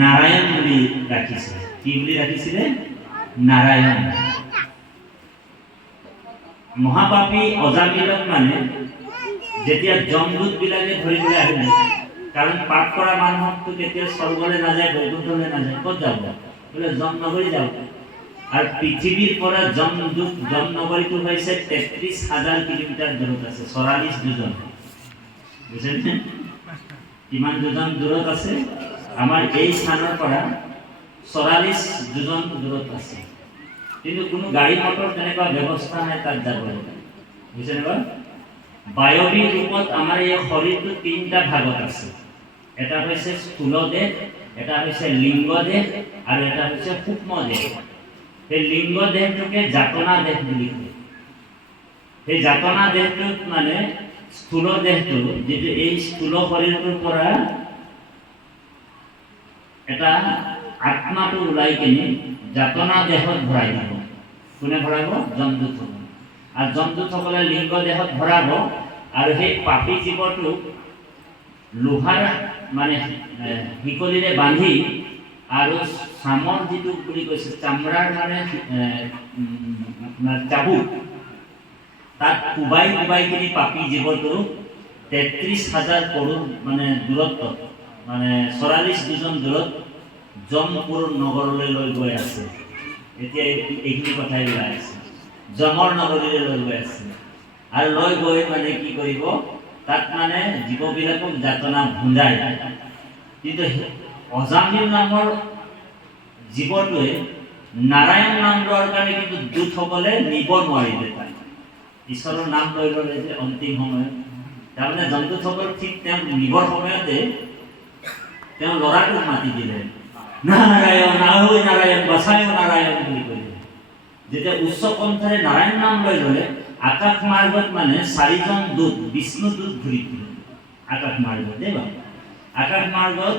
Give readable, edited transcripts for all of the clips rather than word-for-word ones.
নারায়ণ বুলি ৰাখিছে। কি বুলি ৰাখিছিলে? নারায়ণ। মহাপাপী অজামিলক মানে যেতিয়া যমদূত বিলাকে ধৰিবলৈ আহিলে, কাৰণ পাপ কৰা মানুহকতো কেতিয়া স্বৰ্গলৈ নাযায়, বৈকুণ্ঠলৈ নাযায়, ক'ত যাব? বোলে যম নগৰী যাব। আৰু পৃথিৱীৰ পৰা যমদূত যম নগৰীটো হৈছে 33,000 কিলোমিটাৰ দূৰত আছে, 44 যোজন। বুজিছেনে? কিমান যোজন দূৰত আছে? আমাৰ এই স্থানৰ পৰা 44 যোজন দূৰত আছে। কিন্তু কোনো গাড়ী মটৰ তেনেকুৱা ব্যৱস্থা নাই তাত যাবলৈ। বুজিছেনে বাৰু? বায়বীয় ৰূপত আমাৰ এই শৰীৰটো 3টা ভাগত আছে। এটা হৈছে স্থূল দেহ, এটা হৈছে লিংগ দেহ, আৰু এটা হৈছে সূক্ষ্ম দেহ। সেই লিংগ দেহটোকে যাতনা দেহ বুলি কয়। সেই যাতনা দেহটোত মানে স্থূল দেহটো, যেটো এই স্থূল শৰীৰটোৰ পৰা এটা আত্মাটো ওলাই কিনে যাতনা দেহত ভৰাই দিব। কোনে ভৰাব? যমদূতসকলে। আৰু যমদূতসকলে লিংগ দেহত ভৰাব, আৰু সেই পাপী জীৱটো লোহাৰ মানে শিকলিৰে বান্ধি, আৰু চামৰ যিটো বুলি কৈছে চামৰাৰ মানে চাবুক, তাত কোবাই কোবাই কিনি পাপী জীৱটো 33,000 কৰোৰ মানে দূৰত্ব, মানে 44 যোজন দূৰত যমপুৰ নগৰলৈ লৈ গৈ আছে। এতিয়া এইখিনি কথাই ওলাই আছে, যমৰ নগৰীলৈ লৈ গৈ আছে। আৰু লৈ গৈ মানে কি কৰিব? তাত মানে জীৱবিলাকক যাতনা ভুঞ্জাই। কিন্তু অজামিল নামৰ জীৱটোৱে নাৰায়ণ নাম লোৱাৰ কাৰণে কিন্তু দূতসকলে নিব নোৱাৰিলে তাক। ঈশ্বৰৰ নাম লৈ ল'লে যে অন্তিম সময়ত, তাৰমানে যমদূতসকল ঠিক তেওঁ নিবৰ সময়তে তেওঁ ল'ৰাটোক মাতি দিলে, নাৰায়ণ আহৈ নাৰায়ণ বচায় নাৰায়ণ বুলি কৈছে। যেতিয়া উচ্চ কণ্ঠৰে নাৰায়ণ নাম লৈ ল'লে, আকাশ মাৰ্গত মানে 4জন দূত, বিষ্ণুদূত ঘূৰি ফুৰে আকাশ মাৰ্গত। দেৱা আকাশ মাৰ্গত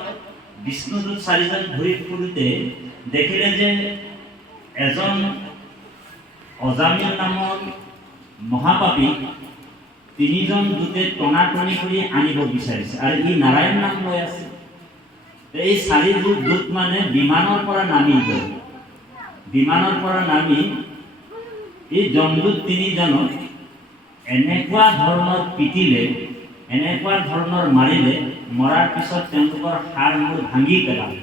বিষ্ণুদূত 4জন ঘূৰি ফুৰোতে দেখিলে যে এজন অজামিল নামৰ মহাপাপী 3জন দূতে টনাটনি কৰি আনিব বিচাৰিছে, আৰু ই নাৰায়ণ নাম লৈ আছে। এই 4জন দূত মানে বিমানৰ পৰা নামি গ'ল। বিমানৰ পৰা নামি এই যমদূত 3জনক এনেকুৱা ধৰণৰ পিটিলে, এনেকুৱা ধৰণৰ মাৰিলে, মৰাৰ পিছত তেওঁলোকৰ হাড় মূৰ ভাঙি পেলালে,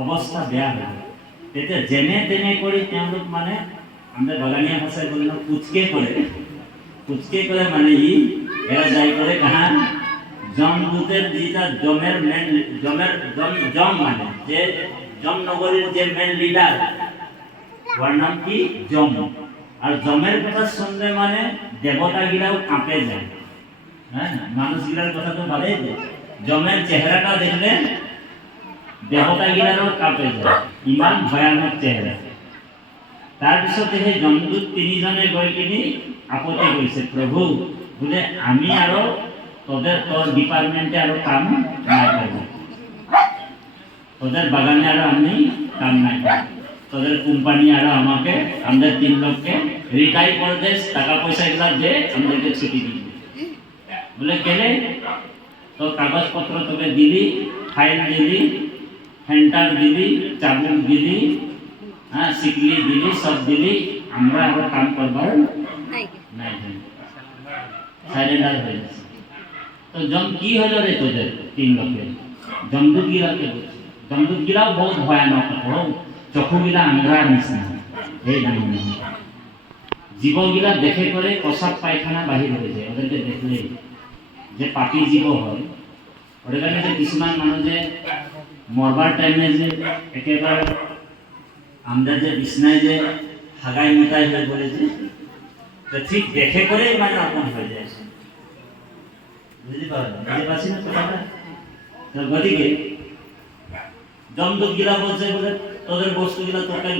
অৱস্থা বেয়া হ'ল। তেতিয়া যেনে তেনে কৰি তেওঁলোক মানে আমরা বাগানিয়া ভাষায় বললাম কুচকে করে মানে এরা যাই করে কাহা যমদূতের যেটা জমের মেন জম মানে যে জম নগরীর যে মেন লিডার, ওর নাম কি? যম। আর জমের কথা শুনলে মানে দেবতা গিলাও কাঁপে যায়। হ্যাঁ, মানুষ গিলার কথা তো ভালোই, জমের চেহারাটা দেখলে দেবতা গিলারও কাঁপে যায়, ইমান ভয়ানক চেহারা। তাৰপিছত সেই যমদূত 3জনে গৈ কিনি আপত্তি কৰিছে, প্ৰভু বোলে আমি আৰু তোর ডিপার্টমেন্টে আরো কাম নাই করব, তোদের বাগানে আরো আমি কাম নাই করব, তোদের কোম্পানি আরো আমাকে আমাদের 3 লোককে রিটাই করে দে, টাকা পয়সা এগুলা দে, আমাদেরকে ছুটি দিবি। বলে কেলে? তো কাগজপত্র তোকে দিলি, ফাইল দিলি, হেন্টার দিলি, চাবুক দিলি, হ্যাঁ সিকলি দিলি, সব দিলি, আমরা আরো কাম করবার নাই, সাইলেন্ডার হয়ে যাচ্ছে। তো জম কি হলো রে তোদের 3 লোকের? যমদূত গিলাকে বলছে, যমদূত গিলাও বহুত ভয়ানক, চক্ষু গিলা আন্ধার নিচিনা, এই ডাঙর জীবগিলা দেখে করে প্রসাব পায়খানা বাহির হয়ে যায় ওদেরকে দেখলে, যে পাপী জীব হয়। ওদের কারণে যে কিছুমান মানুষ যে মরবার টাইমে যে একেবারে আমরা যে বিছনায় যে হাগাই মুতাই হয়ে বলেছে, ঠিক দেখে করেই মানে অপন হয়ে যায়। বুঝতে পারছি না কথাটা? তো গদিকে যমদূত গিলা বলছে বলে তোদের বস্তু গিলা তোকে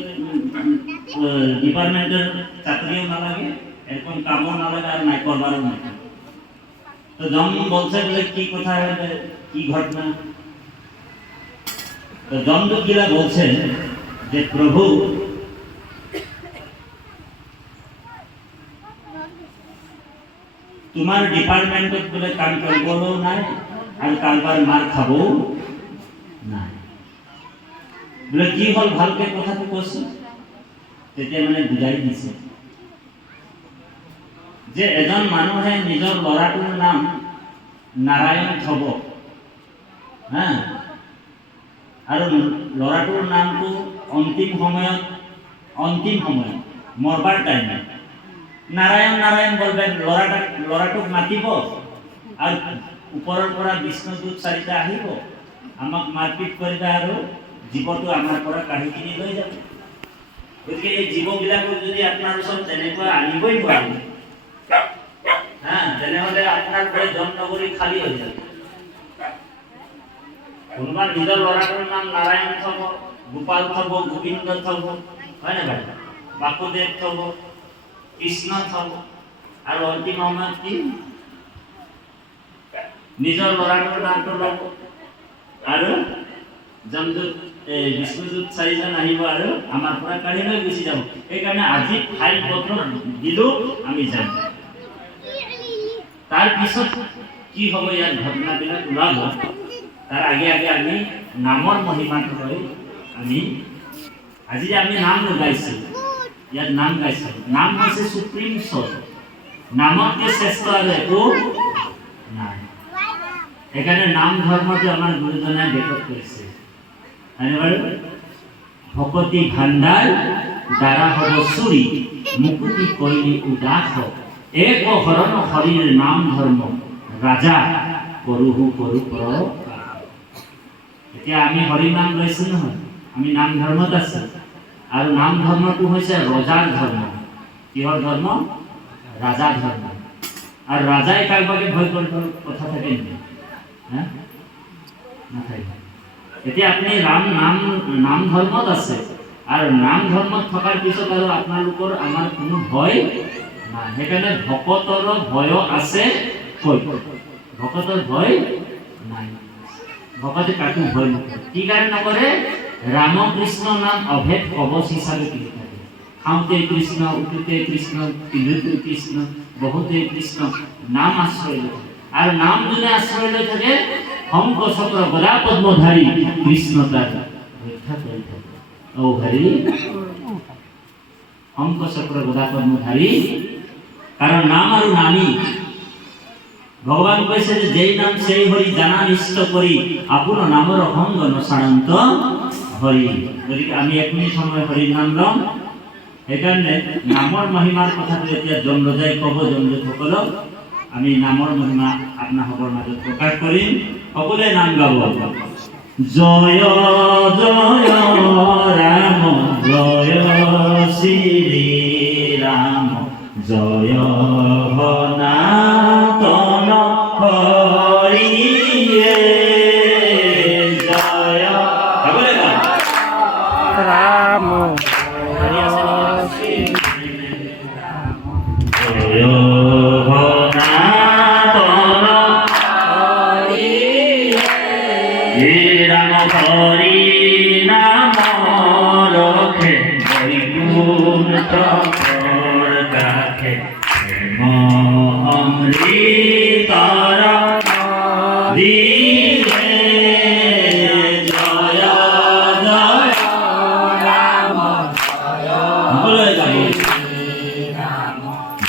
ডিপার্টমেন্টের চাকরিও না লাগে, এরকম কামও না লাগে, আর নাই করবারও নাই। তো যম বলছে বলে কি কথা হবে, কি ঘটনা? তো যমদূত গিলা বলছে যে প্রভু তোমার ডিপার্টমেন্টত বলে কাম করবও নাই, আর কারবার মার খাবো নাই। বোলে কি হ'ল ভালকে কথাটো কৈছো। তেতিয়া মানে বুজাই দিছে যে এজন মানুহে নিজৰ ল'ৰাটোৰ নাম নাৰায়ণ থব, হা, আৰু ল'ৰাটোৰ নামটো অন্তিম সময়ত মৰবাৰ টাইমত নাৰায়ণ নাৰায়ণ বলবে, ল'ৰাটোক মাতিব আৰু ওপৰৰ পৰা বিষ্ণুদূত চাৰিটা আহিব, আমাক মাৰপিট কৰিব আৰু জীৱটো আমাৰ পৰা কাঢ়ি কিনি লৈ যাব। গতিকে এই জীৱবিলাকক যদি আপোনাৰ ওচৰত তেনেকুৱা আনিবই নোৱাৰে, তেনেহ'লে আপোনাৰ পৰা জন্মগুৰি খালী হৈ যাব। কোনোবা নিজৰ ল'ৰাটোৰ নাম নাৰায়ণ থব, গোপাল থব, গোবিন্দ থব, হয় নে বাৰু, বাসুদেৱ থব, কৃষ্ণ থব, আৰু অন্তিম সময়ত কি নিজৰ ল'ৰাটোৰ নামটো ল'ব আৰু বিষ্ণুদূত চাৰিজন আহিব আৰু আমাৰ পৰা কাঢ়ি লৈ গুচি যাব। সেইকাৰণে আজি ফাইল পত্ৰ দিলোঁ, আমি যাম। তাৰ পিছত কি হ'ব, ইয়াত ঘটনাবিলাক ওলাব। তাৰ আগে আগে আমি নামৰ মহিমাটো লৈ আমি আজি যে আমি নাম গাইছোঁ, ইয়াত নাম গাইছোঁ, নাম হৈছে সুপ্ৰিম চ'ল, নামতকে শ্ৰেষ্ঠ আৰু একো নাই। সেইকাৰণে নাম ধৰ্মটো আমাৰ গুৰুজনাই বেকত কৰিছে, হয়নে বাৰু? ভকতি ভাণ্ডাৰ দ্বাৰা হ'ব চুৰি, মুকুতি কৰিলি উদাস, এক হৰণ হৰিৰ নাম ধৰ্ম, ৰাজা কৰোহু কৰো প্ৰ। এতিয়া আমি হৰি নাম লৈছোঁ নহয়, আমি নাম ধৰ্মত আছোঁ, আৰু নাম ধৰ্মটো হৈছে ৰজাৰ ধৰ্ম। কিহৰ ধৰ্ম? ৰাজা ধৰ্ম। আৰু ৰাজাই কাৰোবাকে ভয় কৰিব কথা থাকে নেকি? নাথাকে। এতিয়া আপুনি নাম ধৰ্মত আছে, আৰু নাম ধৰ্মত থকাৰ পিছত আৰু আপোনালোকৰ আমাৰ কোনো ভয় নাই। সেইকাৰণে ভকতৰ ভয় আছে, ভকতৰ ভয় নাই। ভকতে কাকো ভয় নকৰে। কি কাৰণে নকৰে? ৰামকৃষ্ণ নাম অভেদ কবচ হিচাপে কিনি থাকে। খাওঁতে কৃষ্ণ, উঠোতে কৃষ্ণ, পিন্ধোতে কৃষ্ণ, বহুতে কৃষ্ণ, নাম আশ্ৰয় লৈ থাকে। আৰু নাম যোনে আশ্ৰয় লৈ থাকে, শংখ চক্ৰ গদা পদ্মধাৰী কৃষ্ণ তাৰ ৰক্ষা কৰি থাকে। ও হৰি, শংখ চক্ৰ গদা পদ্মধাৰী, কাৰণ নাম আৰু নামী। ভগৱান কৈছে যে যেই নাম সেই হৰি, জানা নিষ্ঠ কৰি আপোন নামৰ সংগ নচাৰন্ত হৰি। গতিকে আমি 1 মিনিট সময় হৰিৰ নাম ল'ম। সেইকাৰণে নামৰ মহিমাৰ কথাটো এতিয়া জমৰজাই ক'ব, জমদূতসকলক আমি নামৰ মহিমা আপোনালোকৰ মাজত প্ৰকাশ কৰিম। সকলোৱে নাম গাব। জয় জয় ৰাম, জয় শ্ৰী ৰাম, জয় সনাতন হৰিয়ে জয়। ৰাম জয় রাম হরি নাম রখে, বৈকুণ্ঠ কাছে অমৃতর দিলে জয় জয় রাম,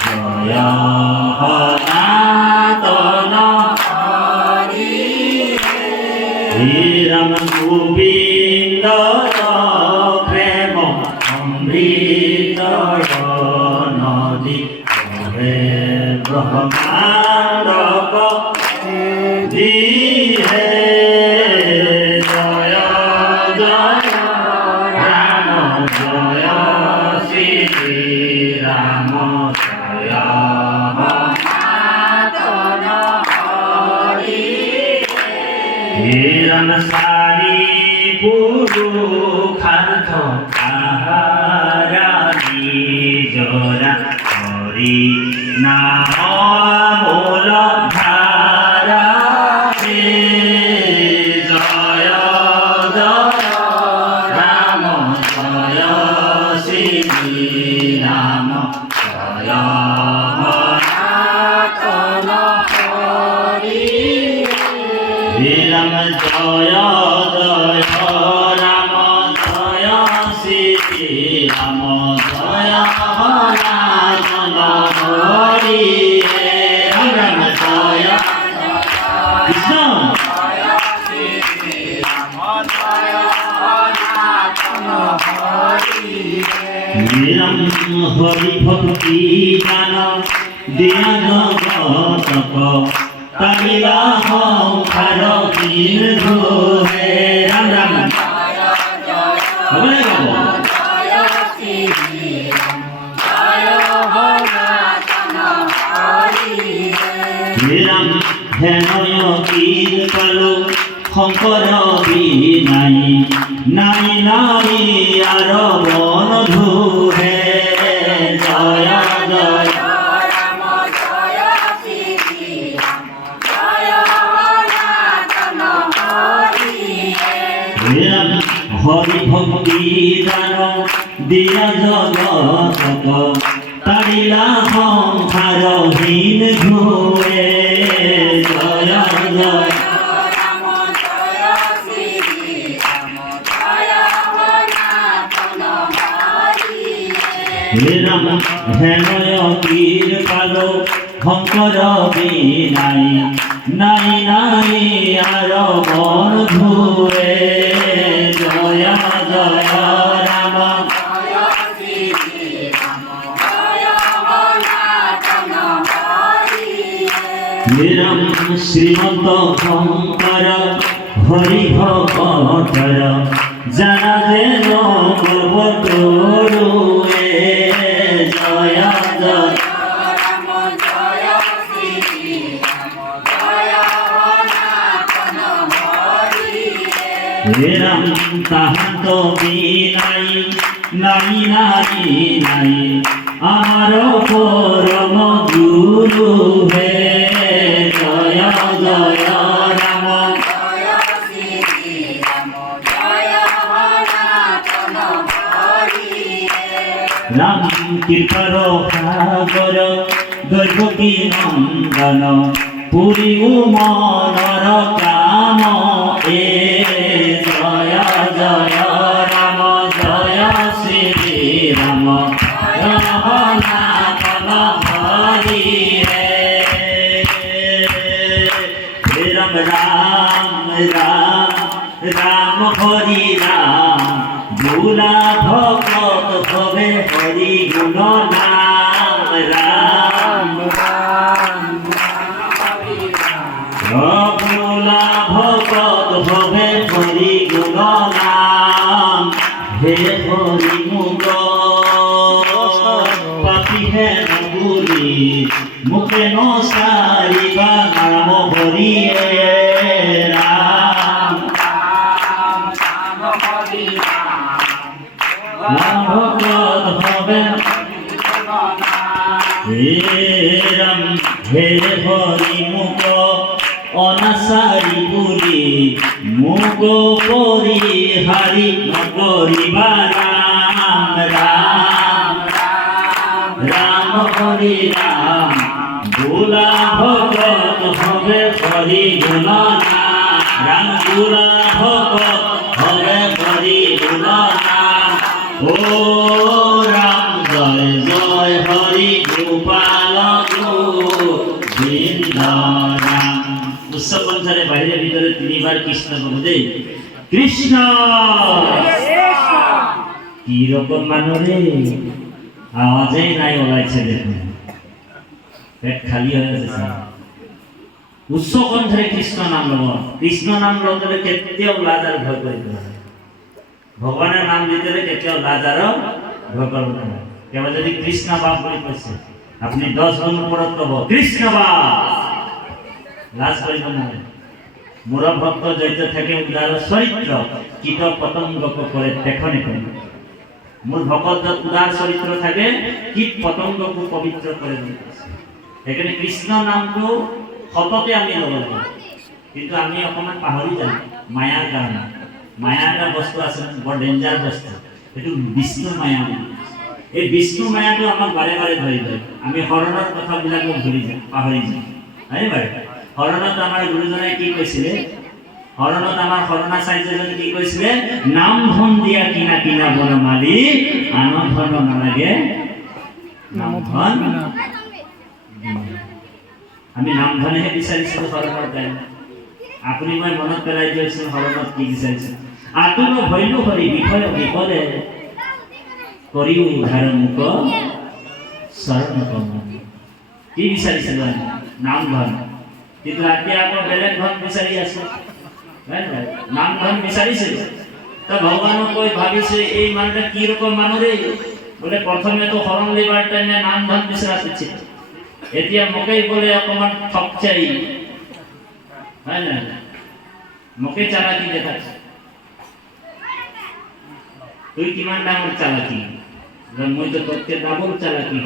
জয় সনাতন রাম গোবিন্দ প্রেম অমৃত নদী ব্রহ্মাণ্ড দিহে জয় জয় রাম, জয় শ্রী রাম, জয় হিরণ সারি পুরুষার্থ তাহারা নিজরা, হরি নাম মূল ধারা জয় জয় রাম, জয় শ্রী রাম, জয় সনাতন হরি রাম, জয় জয় রাম, কৃষ্ণ রাম হরি ভক্তি গান দিয়া জগতক তামিলা সংসার বিন্ধু হে রাম রাম হবে গাব রাম হেনয় কীর কালো শংকৰ বিনাই নাই নাই আর বন্ধু হে জয় জয় রাম হরি ভক্তি গান দিয়া জগতক তারিলা সংসার হীন ঘুরে জয় জয় রাম হেনয় কীর কালো শংকৰ বিনাই নাই নাই আর বন্ধু হে জয় জয় রাম রাম শ্রীমন্ত শংকৰ হরি ভকতৰ জানা যেন গর্বতৰু জয় জয় রাম তাহাত বিনাই নাই নাই নাই আমার পরম গুরু হে জয় জয় রাম রাম কৃপার সাগর দৈবকী নন্দন পুরী মনর কাম এ জয় জয় রাম জয় শ্রী রাম রঘুনাথ হরি হে রাম রাম রাম রাম হরি রাম ভোলা ভকত হবে হরি গুণ নাম রাম ভোলা ভকত হবে হরি গুণ নাম হে হরি মুখ পাপি হে নগুলি মুখে নসারিবা নাম হরি রাম ভকত হবে হে রাম হে হরি মুখ অনাসারি বুলি মুগ পরি হারি নগরিবা রাম রাম রাম হরি রাম ভোলা ভকত হবে হরি গুণ নাম রাম ভোলা ভকত হবে হরি গুণ নাম ও রাম জয় জয় হরি গোপাল গোবিন্দ রাম উৎসব অনুসারে বাইরে ভিতরে তিনবার কৃষ্ণ বলতে কৃষ্ণ কি রকম মানুরে আওয়াজেই নাই ওলাইছে দেখুন পেট খালি হয়ে গেছে উচ্চ কণ্ঠে কৃষ্ণ নাম লব কৃষ্ণ নাম ললে কেতিয়াও লাজ আর ভয় করিব ভগবানের নাম দিতে কেতিয়াও লাজ আর ভয় করব না কেবল যদি কৃষ্ণ বাপ বলে কৈছে আপনি 10 গুণ পরত কব কৃষ্ণ বাপ লাজ করিব না মোর ভক্ত জয়িত থাকে উদার চরিত্র কীট পতঙ্গক করে দেখনে করে মোর ভক্ত উদার চরিত্র থাকে কীট পতঙ্গকো পবিত্র করে দিতেছে এখানে কৃষ্ণ নামটো সততে আমি লব লাগিব কিন্তু আমি অকমান পাহৰি যাওঁ মায়াৰ কাৰণে মায়া এটা বস্তু আছে বৰ ডেঞ্জাৰ বস্তু এটো বিষ্ণু মায়া এই বিষ্ণু মায়াটো আমাক বাৰে বাৰে ধৰি যায় আমি হৰণৰ কথাবিলাক ভুলি যাওঁ পাহৰি যাওঁ হয় বাৰু হৰণত আমাৰ গুৰুজনাই কি কৈছিলে হৰণত আমাৰ হৰণাচাৰ্যজনে কি কৈছিলে নাম ধন দিয়া কিনা কিনা বনমালী আনন্দ ধন নালাগে নাম ধন আমি নাম ধনেহে বিচাৰিছিলো হৰণত গাই, আপুনি মই মনত পেলাই দিয়কচোন হৰণত কি বিচাৰিছিল। আতুল ভৈলো হৰি বিষয় বিপদে কৰিও উদ্ধাৰ মুখ শৰণ কমল। কি বিচাৰিছিলো আমি? নাম ধন। কিন্তু এতিয়া আকৌ বেলেগ ধন বিচাৰি আছো, নাম ধন বিচাৰিছিলো। তো ভগৱানক কৈ ভাবিছে এই মানুহটা কি রকম মানুহ রে, বলে প্রথমে তো হরণ লিবার টাইমে নাম ধন বিচরা ছিল, এতিয়া মোকেই বলে অকমান ঠক চাই, হয় না? মোকে চালাকি দেখাচ্ছে। তুই কিমান ডাঙৰ চালাকি, মই তো তোকে ডাবল চালাকি